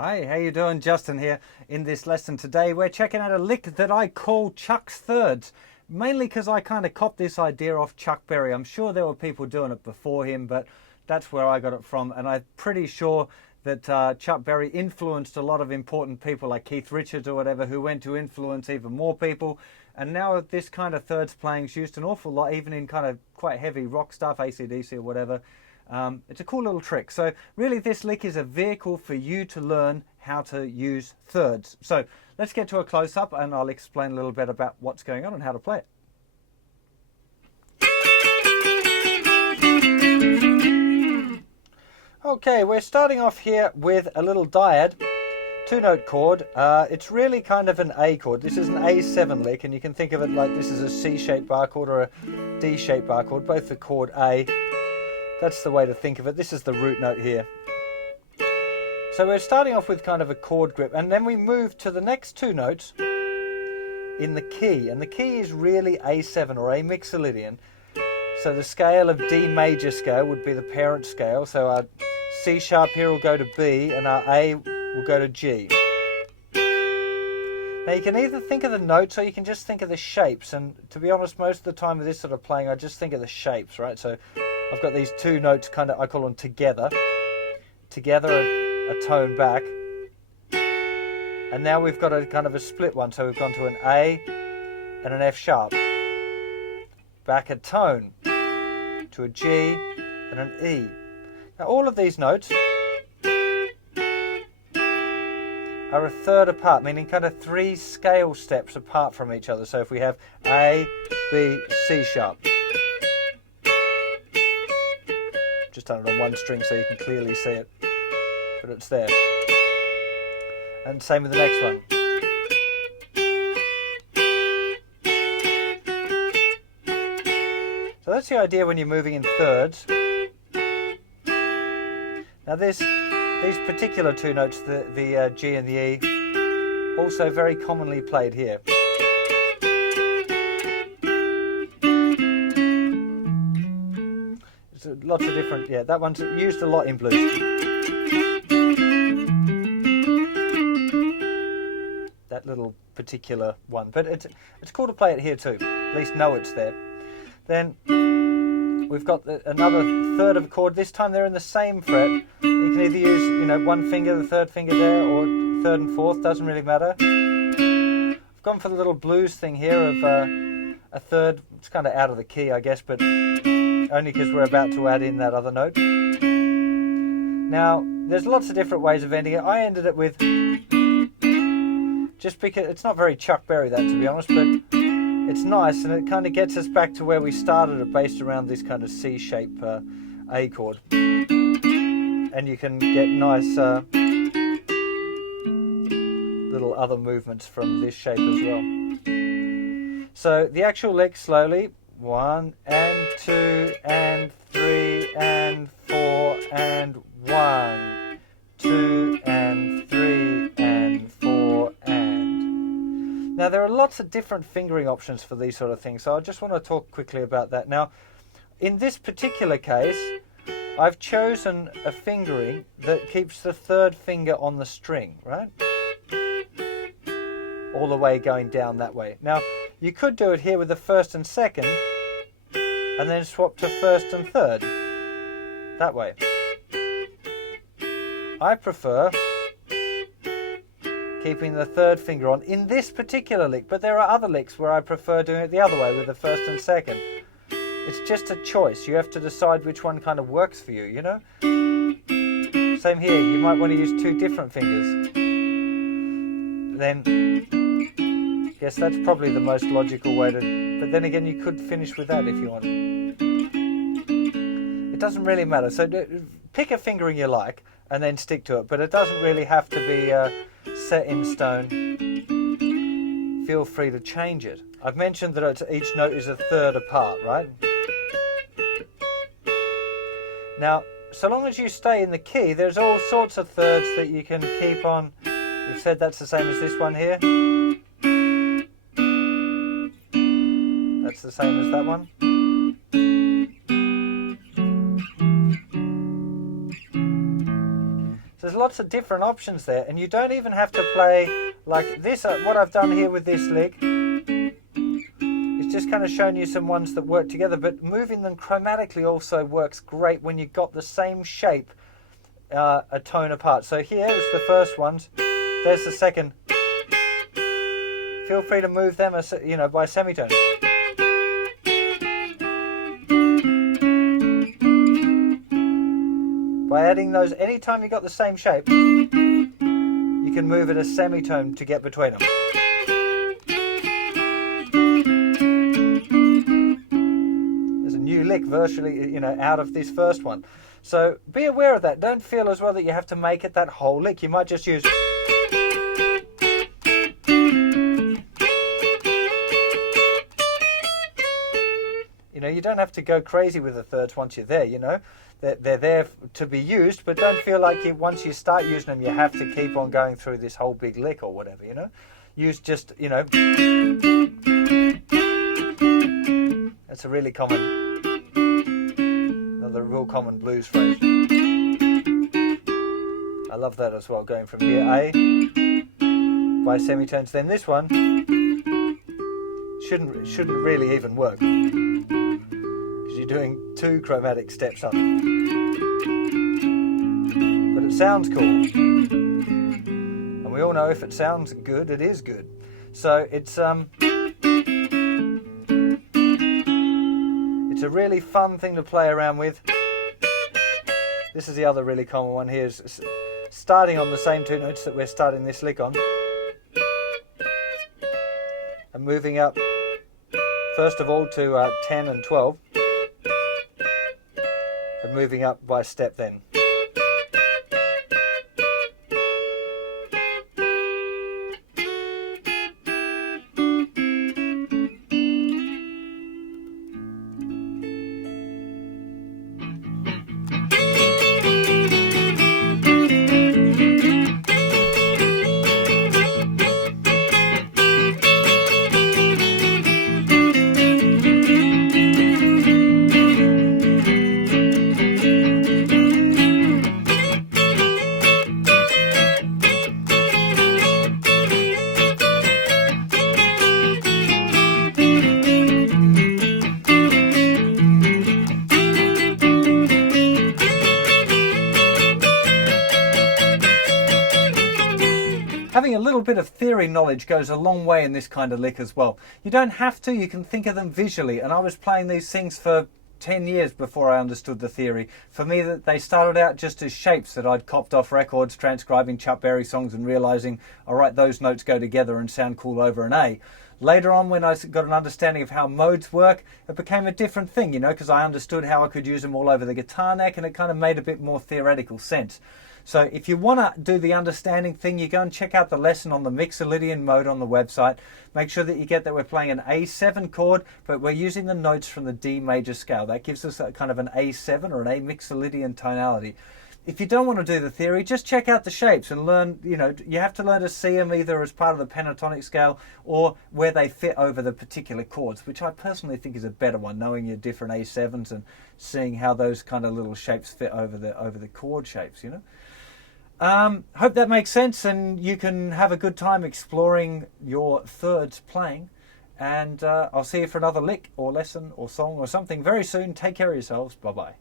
Hi, how you doing? Justin here. In this lesson today, we're checking out a lick that I call Chuck's Thirds, mainly because I kind of copped this idea off Chuck Berry. I'm sure there were people doing it before him, but that's where I got it from, and I'm pretty sure that Chuck Berry influenced a lot of important people like Keith Richards or whatever, who went to influence even more people. And now this kind of thirds playing is used an awful lot, even in kind of quite heavy rock stuff, AC/DC or whatever. It's a cool little trick. So really this lick is a vehicle for you to learn how to use thirds. So let's get to a close-up and I'll explain a little bit about what's going on and how to play it. Okay, we're starting off here with a little dyad, two-note chord. It's really kind of an A chord. This is an A7 lick, and you can think of it like this is a C-shaped bar chord or a D-shaped bar chord, both the chord A. That's the way to think of it. This is the root note here. So we're starting off with kind of a chord grip, and then we move to the next two notes in the key, and the key is really A7 or A mixolydian. So the scale of D major scale would be the parent scale, so our C sharp here will go to B and our A will go to G. Now you can either think of the notes or you can just think of the shapes, and to be honest, most of the time with this sort of playing I just think of the shapes, right? So I've got these two notes, kind of, I call them together, a tone back, and now we've got a kind of a split one, so we've gone to an A and an F sharp, back a tone to a G and an E. Now all of these notes are a third apart, meaning kind of three scale steps apart from each other. So if we have A, B, C sharp, just done it on one string so you can clearly see it, but it's there. And same with the next one. So that's the idea when you're moving in thirds. Now these particular two notes, the G and the E, also very commonly played here. There's lots of different, yeah, that one's used a lot in blues. That little particular one, but it's cool to play it here too, at least know it's there. Then we've got another third of a chord. This time they're in the same fret. You can either use, one finger, the third finger there, or third and fourth, doesn't really matter. I've gone for the little blues thing here of a third. It's kind of out of the key, I guess, but only because we're about to add in that other note. Now, there's lots of different ways of ending it. I ended it with, just because it's not very Chuck Berry, that, to be honest, but it's nice, and it kind of gets us back to where we started it, based around this kind of C-shape A chord. And you can get nice little other movements from this shape as well. So the actual lick, slowly, 1 and 2 and 3 and 4 and 1, 2 and 3 and 4 and. Now there are lots of different fingering options for these sort of things, so I just want to talk quickly about that. Now, in this particular case, I've chosen a fingering that keeps the third finger on the string, right? All the way going down that way. Now, you could do it here with the first and second, and then swap to first and third, that way. I prefer keeping the third finger on in this particular lick, but there are other licks where I prefer doing it the other way with the first and second. It's just a choice. You have to decide which one kind of works for you, you know? Same here, you might want to use two different fingers. Then, I guess that's probably the most logical way to, but then again you could finish with that if you want. It doesn't really matter, so pick a fingering you like and then stick to it, but it doesn't really have to be set in stone. Feel free to change it. I've mentioned that each note is a third apart, right? Now, so long as you stay in the key, there's all sorts of thirds that you can keep on. We've said that's the same as this one here. That's the same as that one. So there's lots of different options there, and you don't even have to play like this. What I've done here with this lick is just kind of showing you some ones that work together, but moving them chromatically also works great when you've got the same shape a tone apart. So here is the first ones, there's the second. Feel free to move them, you know, by semitones. By adding those, anytime you've got the same shape, you can move it a semitone to get between them. There's a new lick virtually, you know, out of this first one. So be aware of that. Don't feel as well that you have to make it that whole lick. You might just use... You know, you don't have to go crazy with the thirds once you're there, you know. They're there to be used, but don't feel like once you start using them, you have to keep on going through this whole big lick or whatever, you know. Use just, you know. That's a really common, another real common blues phrase. I love that as well, going from here, A, by semitones. Then this one shouldn't really even work, you're doing 2 chromatic steps up. But it sounds cool. And we all know if it sounds good, it is good. So it's a really fun thing to play around with. This is the other really common one here, is starting on the same 2 notes that we're starting this lick on. And moving up, first of all, to 10 and 12. And moving up by step then. Having a little bit of theory knowledge goes a long way in this kind of lick as well. You don't have to, you can think of them visually, and I was playing these things for 10 years before I understood the theory. For me, that they started out just as shapes that I'd copped off records, transcribing Chuck Berry songs and realizing, all right, those notes go together and sound cool over an A. Later on, when I got an understanding of how modes work, it became a different thing, you know, because I understood how I could use them all over the guitar neck, and it kind of made a bit more theoretical sense. So if you want to do the understanding thing, you go and check out the lesson on the Mixolydian mode on the website. Make sure that you get that we're playing an A7 chord, but we're using the notes from the D major scale. That gives us a kind of an A7 or an A Mixolydian tonality. If you don't want to do the theory, just check out the shapes and learn, you know, you have to learn to see them either as part of the pentatonic scale or where they fit over the particular chords, which I personally think is a better one, knowing your different A7s and seeing how those kind of little shapes fit over the chord shapes, you know. Hope that makes sense, and you can have a good time exploring your thirds playing. And I'll see you for another lick or lesson or song or something very soon. Take care of yourselves. Bye-bye.